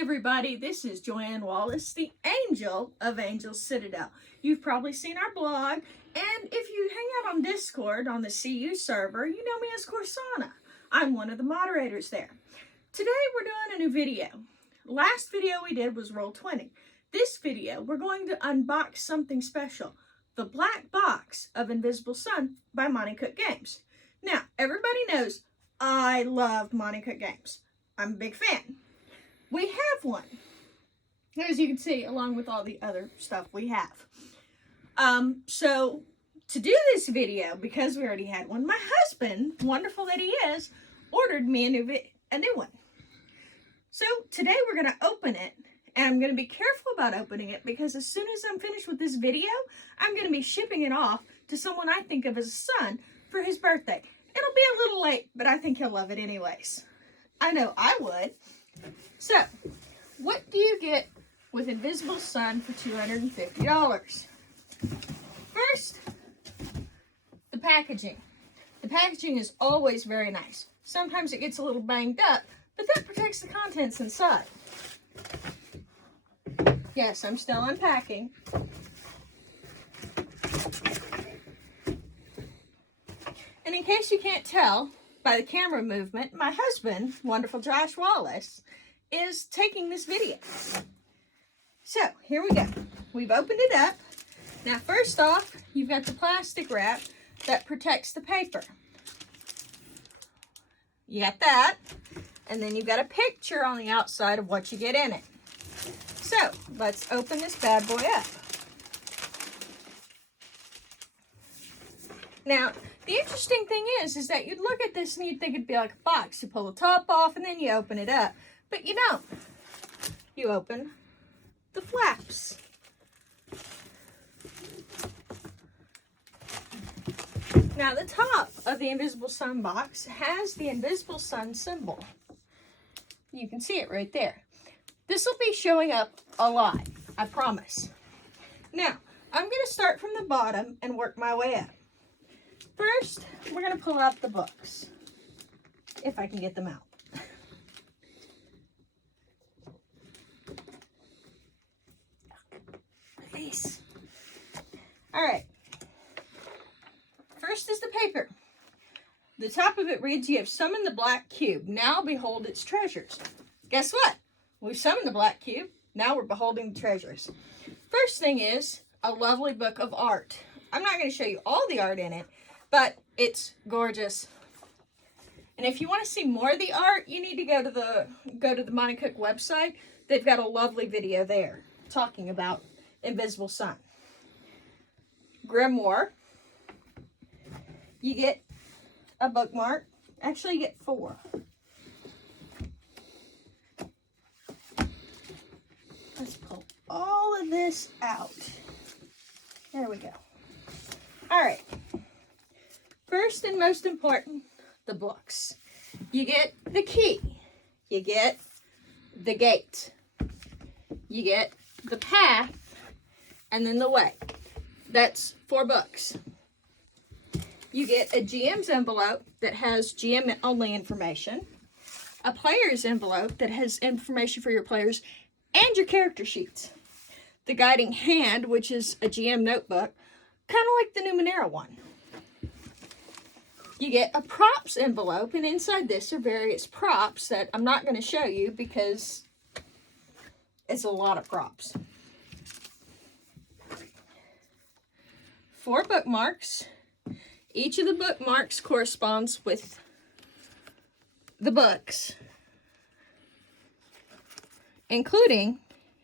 everybody, this is Joanne Wallace, the Angel of Angels Citadel. You've probably seen our blog, and if you hang out on Discord on the CU server, you know me as Corsana. I'm one of the moderators there. Today we're doing a new video. Last video we did was Roll20. This video we're going to unbox something special, the Black Box of Invisible Sun by Monte Games. Now, everybody knows I love Monte Games. I'm a big fan. We have one, as you can see, along with all the other stuff we have. So to do this video, because we already had one, my husband, wonderful that he is, ordered me a new one. So today we're going to open it, and I'm going to be careful about opening it because as soon as I'm finished with this video, I'm going to be shipping it off to someone I think of as a son for his birthday. It'll be a little late, but I think he'll love it anyways. I know I would. So, what do you get with Invisible Sun for $250? First, the packaging. The packaging is always very nice. Sometimes it gets a little banged up, but that protects the contents inside. Yes, I'm still unpacking. And in case you can't tell by the camera movement, my husband, wonderful Josh Wallace, is taking this video. So, here we go. We've opened it up. Now, first off, you've got the plastic wrap that protects the paper. You got that. And then you've got a picture on the outside of what you get in it. So, let's open this bad boy up. Now, the interesting thing is that you'd look at this and you'd think it'd be like a box. You pull the top off and then you open it up. But you don't. You open the flaps. Now, the top of the Invisible Sun box has the Invisible Sun symbol. You can see it right there. This will be showing up a lot, I promise. Now, I'm going to start from the bottom and work my way up. First, we're going to pull out the books, if I can get them out. Release. All right. First is the paper. The top of it reads, "You have summoned the black cube. Now behold its treasures." Guess what? We've summoned the black cube. Now we're beholding the treasures. First thing is a lovely book of art. I'm not going to show you all the art in it, but it's gorgeous. And if you want to see more of the art, you need to go to the Monte website. They've got a lovely video there talking about Invisible Sun. Grimoire. You get a bookmark. Actually, you get 4. Let's pull all of this out. There we go. All right. First and most important, the books. You get the key. You get the gate. You get the path, and then the way. That's 4 books. You get a GM's envelope that has GM only information, a player's envelope that has information for your players, and your character sheets. The guiding hand, which is a GM notebook, kind of like the Numenera one. You get a props envelope, and inside this are various props that I'm not going to show you because it's a lot of props. 4 bookmarks. Each of the bookmarks corresponds with the books, including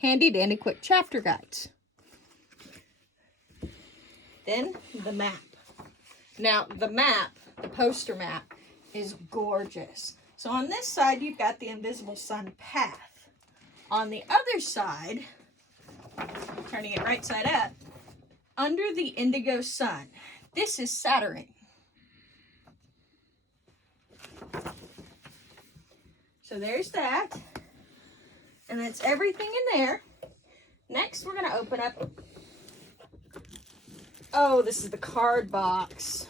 handy dandy quick chapter guides. Then the map. Now the map, the poster map, is gorgeous. So on this side you've got the Invisible Sun path. On the other side, turning it right side up, under the Indigo Sun. This is Saturn. So there's that. And that's everything in there. Next, we're going to open up. Oh, this is the card box.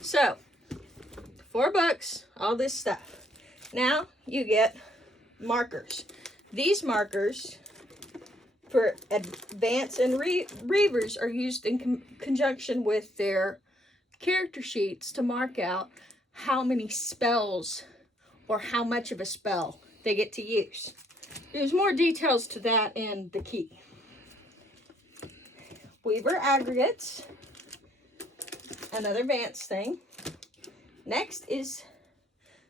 So, 4 books, all this stuff. Now, you get markers. These markers for advance and reavers are used in conjunction with their character sheets to mark out how many spells or how much of a spell they get to use. There's more details to that in the key. Weaver aggregates, another advanced thing. Next is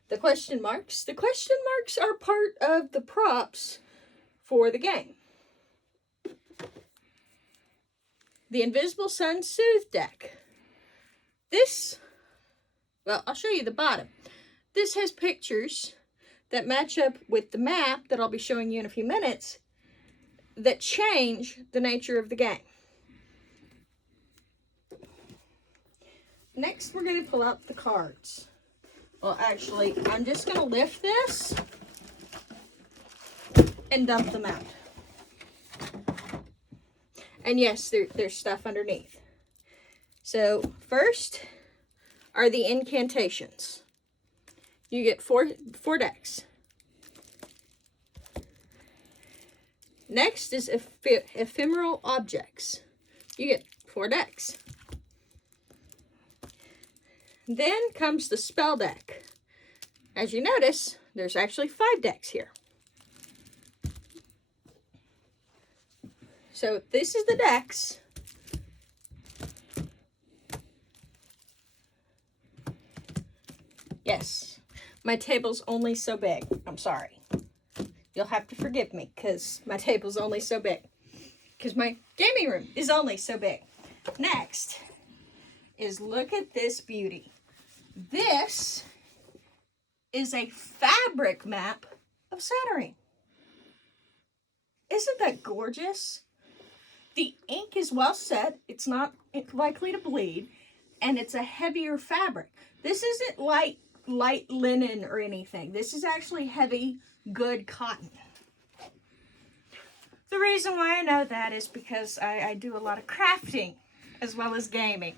the question marks. The question marks are part of the props for the game. The Invisible Sun Soothe deck. This, well, I'll show you the bottom. This has pictures that match up with the map that I'll be showing you in a few minutes that change the nature of the game. Next, we're going to pull out the cards. Well, actually, I'm just going to lift this and dump them out. And yes, there's stuff underneath. So, first are the incantations. You get four decks. Next is ephemeral objects. You get 4 decks. Then comes the spell deck. As you notice, there's actually 5 decks here. So this is the decks. Yes, my table's only so big. I'm sorry. You'll have to forgive me because my table's only so big. Because my gaming room is only so big. Next is look at this beauty. This is a fabric map of Saturnine. Isn't that gorgeous? The ink is well set. It's not likely to bleed. And it's a heavier fabric. This isn't light linen or anything. This is actually heavy, good cotton. The reason why I know that is because I do a lot of crafting as well as gaming.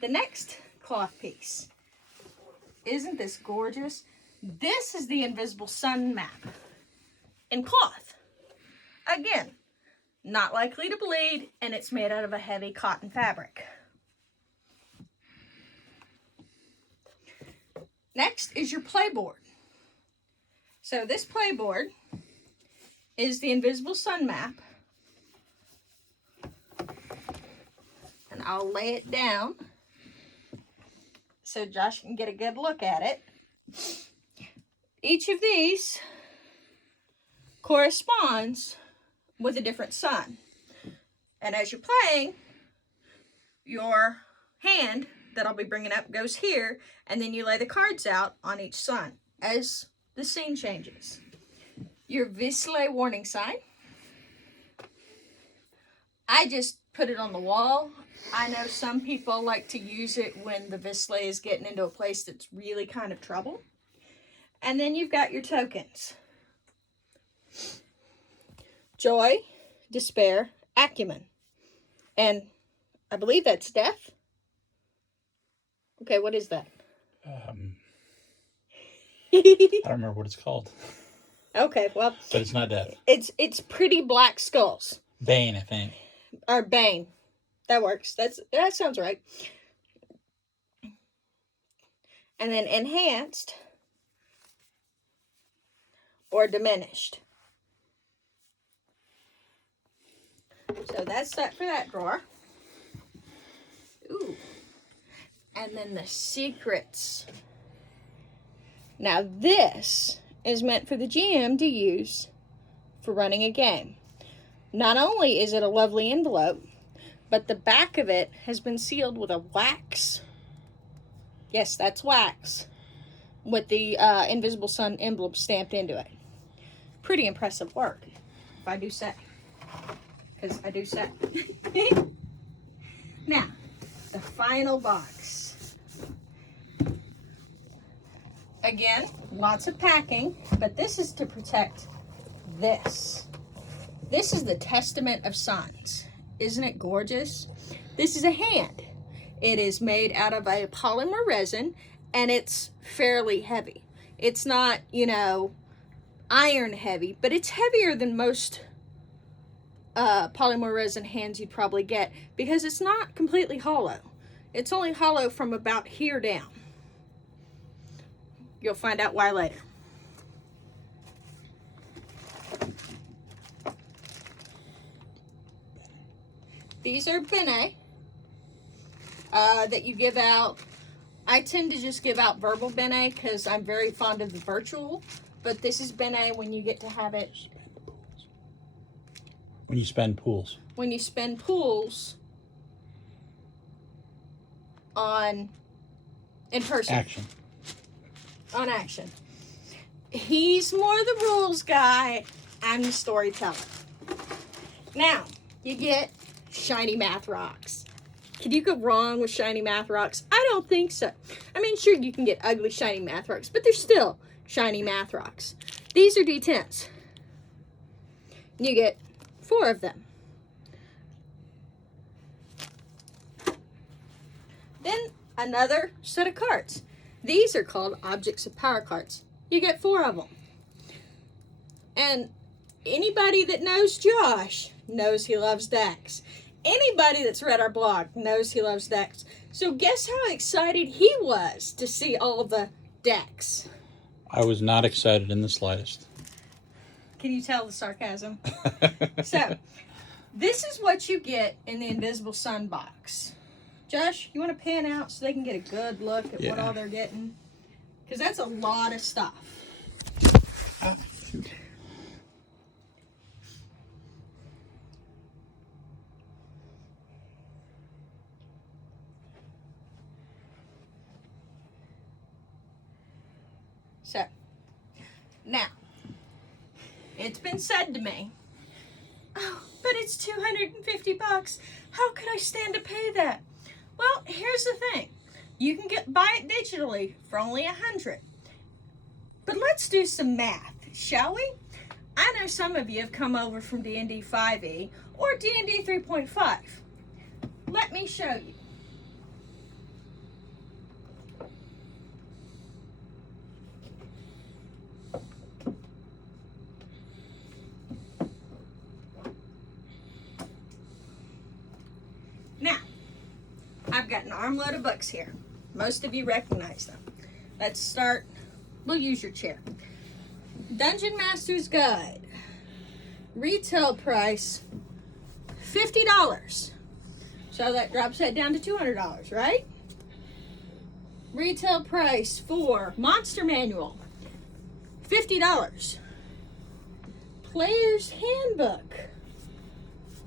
The next cloth piece. Isn't this gorgeous? This is the Invisible Sun map in cloth. Again, not likely to bleed, and it's made out of a heavy cotton fabric. Next is your playboard. So this playboard is the Invisible Sun map. And I'll lay it down so Josh can get a good look at it. Each of these corresponds with a different sun. And as you're playing, your hand that I'll be bringing up goes here, and then you lay the cards out on each sun as the scene changes. Your Visle warning sign. I just put it on the wall. I know some people like to use it when the Visle is getting into a place that's really kind of trouble. And then you've got your tokens. Joy, despair, acumen. And I believe that's death. Okay, what is that? I don't remember what it's called. Okay, well. But it's not death. It's pretty black skulls. Bane, I think. Or Bane. That works. That sounds right. And then enhanced or diminished. So that's that for that drawer. Ooh. And then the secrets. Now this is meant for the GM to use for running a game. Not only is it a lovely envelope, but the back of it has been sealed with a wax. Yes, that's wax. With the Invisible Sun emblem stamped into it. Pretty impressive work, if I do say. Because I do say. Now, the final box. Again, lots of packing, but this is to protect this. This is the Testament of Suns. Isn't it gorgeous? This is a hand. It is made out of a polymer resin, and it's fairly heavy. It's not, iron heavy, but it's heavier than most polymer resin hands you'd probably get because it's not completely hollow. It's only hollow from about here down. You'll find out why later. These are Bene that you give out. I tend to just give out verbal Bene because I'm very fond of the virtual, but this is Bene when you get to have it. When you spend pools. When you spend pools in person. Action. On action. He's more the rules guy. I'm the storyteller. Now, you get shiny math rocks. Can you go wrong with shiny math rocks? I don't think so. I mean, sure, you can get ugly shiny math rocks, but they're still shiny math rocks. These are D10s. You get 4 of them. Then another set of cards. These are called Objects of Power cards. You get 4 of them. And anybody that knows Josh knows he loves decks. Anybody that's read our blog knows he loves decks. So guess how excited he was to see all the decks? I was not excited in the slightest. Can you tell the sarcasm? So, this is what you get in the Invisible Sun box. Josh, you want to pan out so they can get a good look at what all they're getting? Because that's a lot of stuff. So, now, it's been said to me, oh, but it's $250. How could I stand to pay that? Well, here's the thing. You can buy it digitally for only $100. But let's do some math, shall we? I know some of you have come over from D&D 5e or D&D 3.5. Let me show you. Now, I've got an armload of books here. Most of you recognize them. Let's start. We'll use your chair. Dungeon Master's Guide. Retail price, $50. So that drops that down to $200, right? Retail price for Monster Manual, $50. Player's Handbook,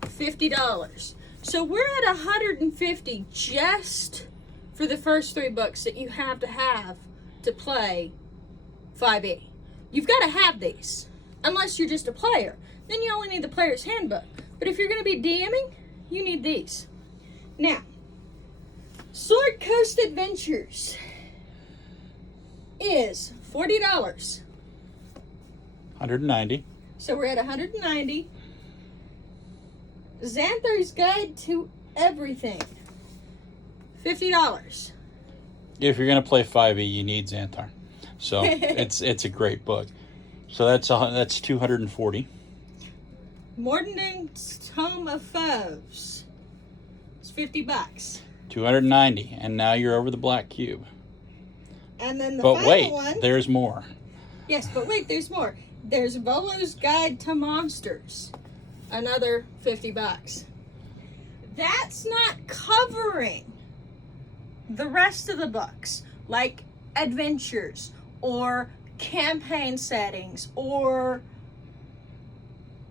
$50. So we're at $150 just for the first 3 books that you have to play 5e. You've got to have these, unless you're just a player. Then you only need the Player's Handbook. But if you're going to be DMing, you need these. Now, Sword Coast Adventures is $40. 190. So we're at $190. Xanthar's Guide to Everything, $50. If you're going to play 5e, you need Xanthar. So it's a great book. So that's 240. Morden's Tome of Foes. It's $50. 290, and now you're over the Black Cube. And then the But final wait, one. there's more. Yes, but wait, there's more. There's Volo's Guide to Monsters. Another $50. That's not covering the rest of the books, like adventures or campaign settings or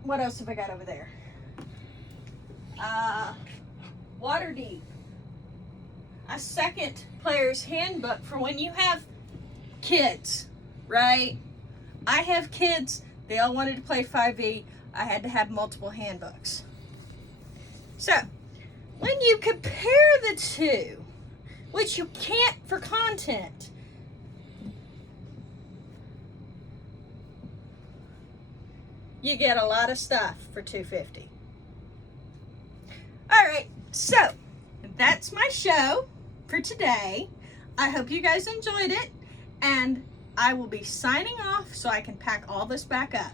what else have I got over there? Waterdeep. A second player's handbook for when you have kids, right? I have kids. They all wanted to play 5e. I had to have multiple handbooks. So, when you compare the two, which you can't for content, you get a lot of stuff for $250. All right, so that's my show for today. I hope you guys enjoyed it, and I will be signing off so I can pack all this back up.